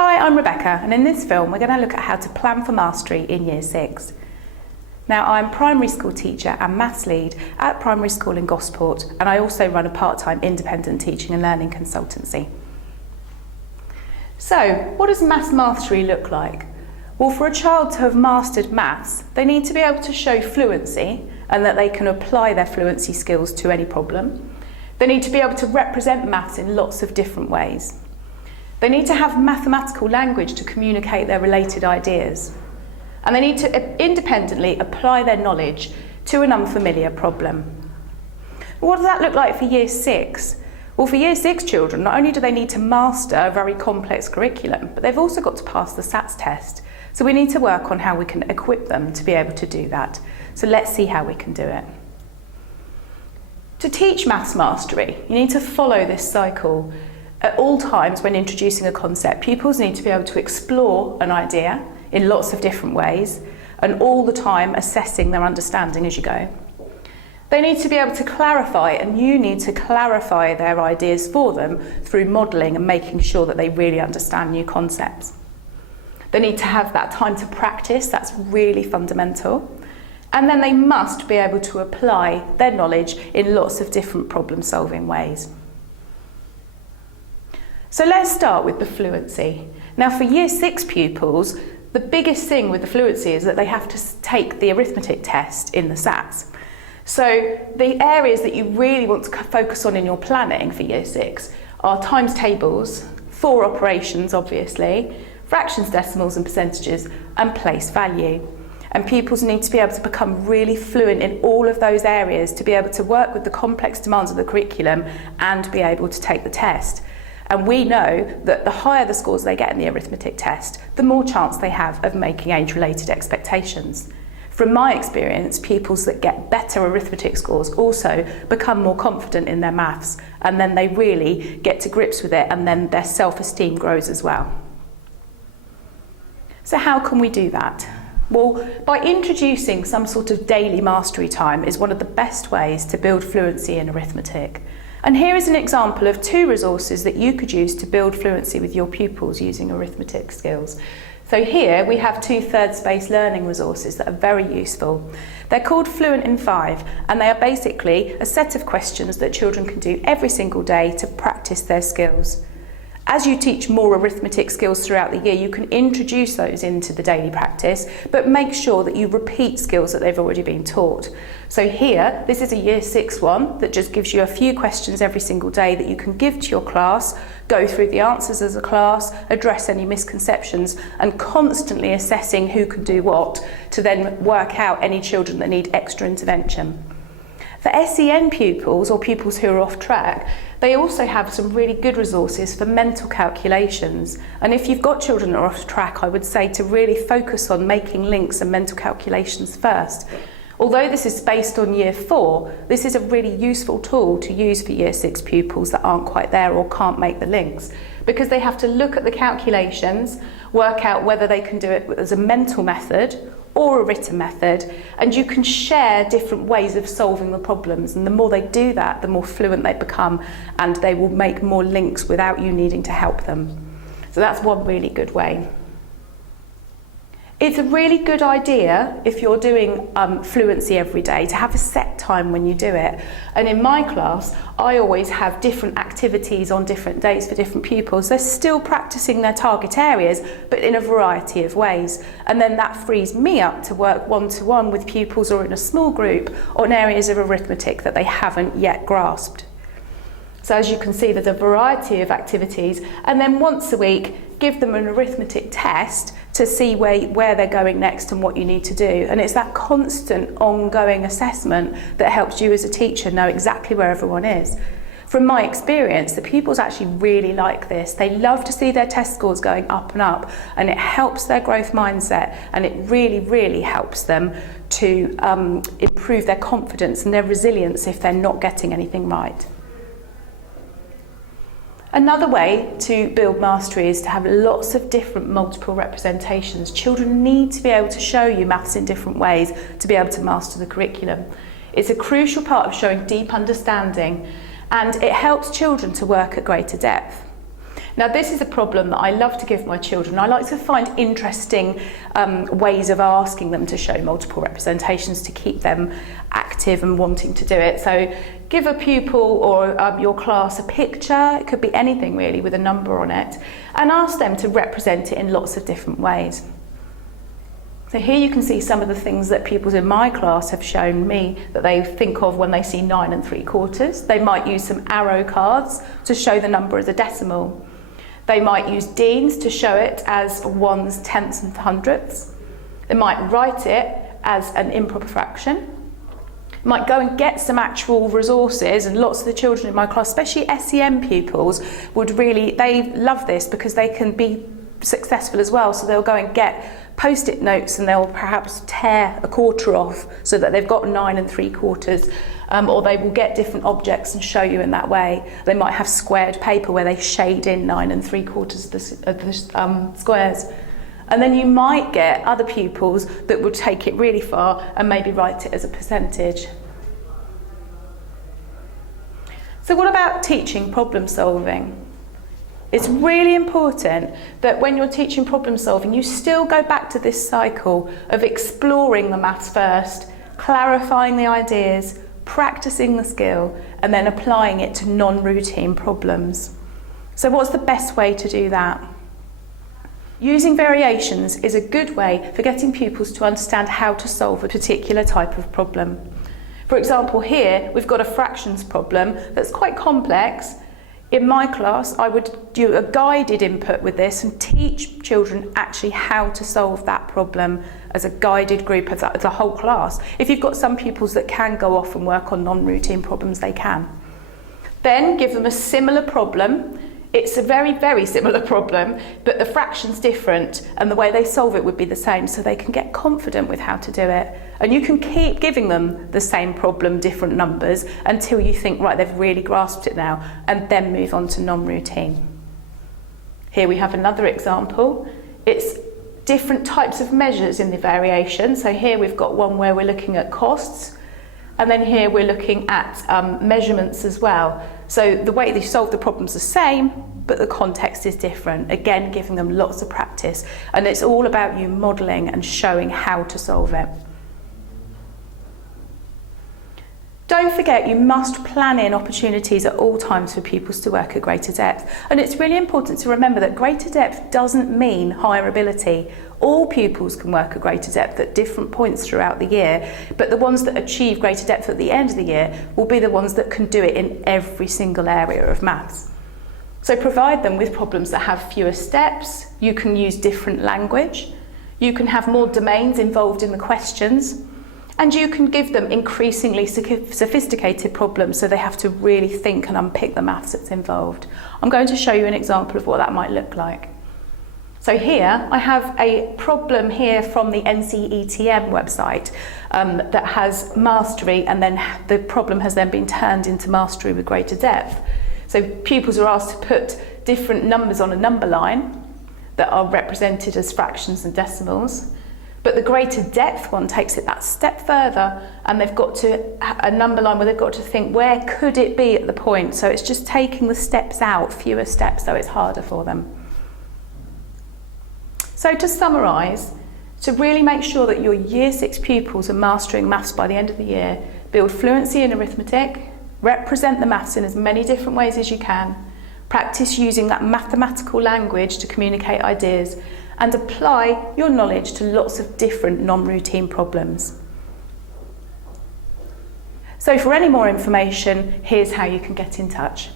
Hi, I'm Rebecca, and in this film we're going to look at how to plan for mastery in Year 6. Now, I'm a primary school teacher and maths lead at primary school in Gosport, and I also run a part-time independent teaching and learning consultancy. So, what does maths mastery look like? Well, for a child to have mastered maths, they need to be able to show fluency and that they can apply their fluency skills to any problem. They need to be able to represent maths in lots of different ways. They need to have mathematical language to communicate their related ideas. And they need to independently apply their knowledge to an unfamiliar problem. What does that look like for Year 6? Well, for Year 6 children, not only do they need to master a very complex curriculum, but they've also got to pass the SATs test. So we need to work on how we can equip them to be able to do that. So let's see how we can do it. To teach maths mastery, you need to follow this cycle. At all times when introducing a concept, pupils need to be able to explore an idea in lots of different ways and all the time assessing their understanding as you go. They need to be able to clarify, and you need to clarify their ideas for them through modelling and making sure that they really understand new concepts. They need to have that time to practice, that's really fundamental. And then they must be able to apply their knowledge in lots of different problem-solving ways. So let's start with the fluency. Now, for Year 6 pupils, the biggest thing with the fluency is that they have to take the arithmetic test in the SATs. So the areas that you really want to focus on in your planning for Year 6 are times tables, for operations obviously, fractions, decimals and percentages, and place value. And pupils need to be able to become really fluent in all of those areas to be able to work with the complex demands of the curriculum and be able to take the test. And we know that the higher the scores they get in the arithmetic test, the more chance they have of making age-related expectations. From my experience, pupils that get better arithmetic scores also become more confident in their maths, and then they really get to grips with it, and then their self-esteem grows as well. So how can we do that? Well, by introducing some sort of daily mastery time is one of the best ways to build fluency in arithmetic. And here is an example of 2 resources that you could use to build fluency with your pupils using arithmetic skills. So here we have 2 third-space learning resources that are very useful. They're called Fluent in 5, and they are basically a set of questions that children can do every single day to practice their skills. As you teach more arithmetic skills throughout the year, you can introduce those into the daily practice, but make sure that you repeat skills that they've already been taught. So here, this is a Year 6 one that just gives you a few questions every single day that you can give to your class, go through the answers as a class, address any misconceptions, and constantly assessing who can do what to then work out any children that need extra intervention. For SEN pupils, or pupils who are off track, they also have some really good resources for mental calculations. And if you've got children that are off track, I would say to really focus on making links and mental calculations first. Although this is based on Year 4, this is a really useful tool to use for Year 6 pupils that aren't quite there or can't make the links, because they have to look at the calculations, work out whether they can do it as a mental method or a written method, and you can share different ways of solving the problems, and the more they do that, the more fluent they become, and they will make more links without you needing to help them. So that's one really good way. It's a really good idea if you're doing fluency every day to have a set time when you do it. And in my class, I always have different activities on different days for different pupils. They're still practicing their target areas, but in a variety of ways. And then that frees me up to work one-to-one with pupils or in a small group on areas of arithmetic that they haven't yet grasped. So as you can see, there's a variety of activities, and then once a week, give them an arithmetic test to see where they're going next and what you need to do. And it's that constant ongoing assessment that helps you as a teacher know exactly where everyone is. From my experience, the pupils actually really like this. They love to see their test scores going up and up, and it helps their growth mindset, and it really, really helps them to improve their confidence and their resilience if they're not getting anything right. Another way to build mastery is to have lots of different multiple representations. Children need to be able to show you maths in different ways to be able to master the curriculum. It's a crucial part of showing deep understanding, and it helps children to work at greater depth. Now this is a problem that I love to give my children. I like to find interesting ways of asking them to show multiple representations to keep them active and wanting to do it. So give a pupil or your class a picture, it could be anything really with a number on it, and ask them to represent it in lots of different ways. So here you can see some of the things that pupils in my class have shown me that they think of when they see 9 3/4. They might use some arrow cards to show the number as a decimal. They might use deans to show it as ones, tenths and hundredths. They might write it as an improper fraction. Might go and get some actual resources, and lots of the children in my class, especially SEM pupils, they love this because they can be successful as well. So they'll go and get post-it notes and they'll perhaps tear a quarter off so that they've got 9 3/4, or they will get different objects and show you in that way. They might have squared paper where they shade in 9 3/4 of the squares. And then you might get other pupils that will take it really far and maybe write it as a percentage. So what about teaching problem solving? It's really important that when you're teaching problem solving, you still go back to this cycle of exploring the maths first, clarifying the ideas, practicing the skill, and then applying it to non-routine problems. So what's the best way to do that? Using variations is a good way for getting pupils to understand how to solve a particular type of problem. For example, here we've got a fractions problem that's quite complex. In my class, I would do a guided input with this and teach children actually how to solve that problem as a guided group, as a whole class. If you've got some pupils that can go off and work on non-routine problems, they can. Then give them a similar problem. It's a very, very similar problem, but the fraction's different and the way they solve it would be the same, so they can get confident with how to do it. And you can keep giving them the same problem, different numbers, until you think, right, they've really grasped it now, and then move on to non-routine. Here we have another example. It's different types of measures in the variation. So here we've got one where we're looking at costs, and then here we're looking at measurements as well. So the way they solve the problem's the same, but the context is different. Again, giving them lots of practice. And it's all about you modelling and showing how to solve it. Don't forget, you must plan in opportunities at all times for pupils to work at greater depth. And it's really important to remember that greater depth doesn't mean higher ability. All pupils can work at greater depth at different points throughout the year, but the ones that achieve greater depth at the end of the year will be the ones that can do it in every single area of maths. So provide them with problems that have fewer steps. You can use different language. You can have more domains involved in the questions. And you can give them increasingly sophisticated problems, so they have to really think and unpick the maths that's involved. I'm going to show you an example of what that might look like. So here I have a problem here from the NCETM website that has mastery, and then the problem has then been turned into mastery with greater depth. So pupils are asked to put different numbers on a number line that are represented as fractions and decimals. But the greater depth one takes it that step further, and they've got to a number line where they've got to think, where could it be at the point? So it's just taking the steps out, fewer steps, so it's harder for them. So to summarise, to really make sure that your Year 6 pupils are mastering maths by the end of the year, build fluency in arithmetic, represent the maths in as many different ways as you can, practice using that mathematical language to communicate ideas, and apply your knowledge to lots of different non-routine problems. So for any more information, here's how you can get in touch.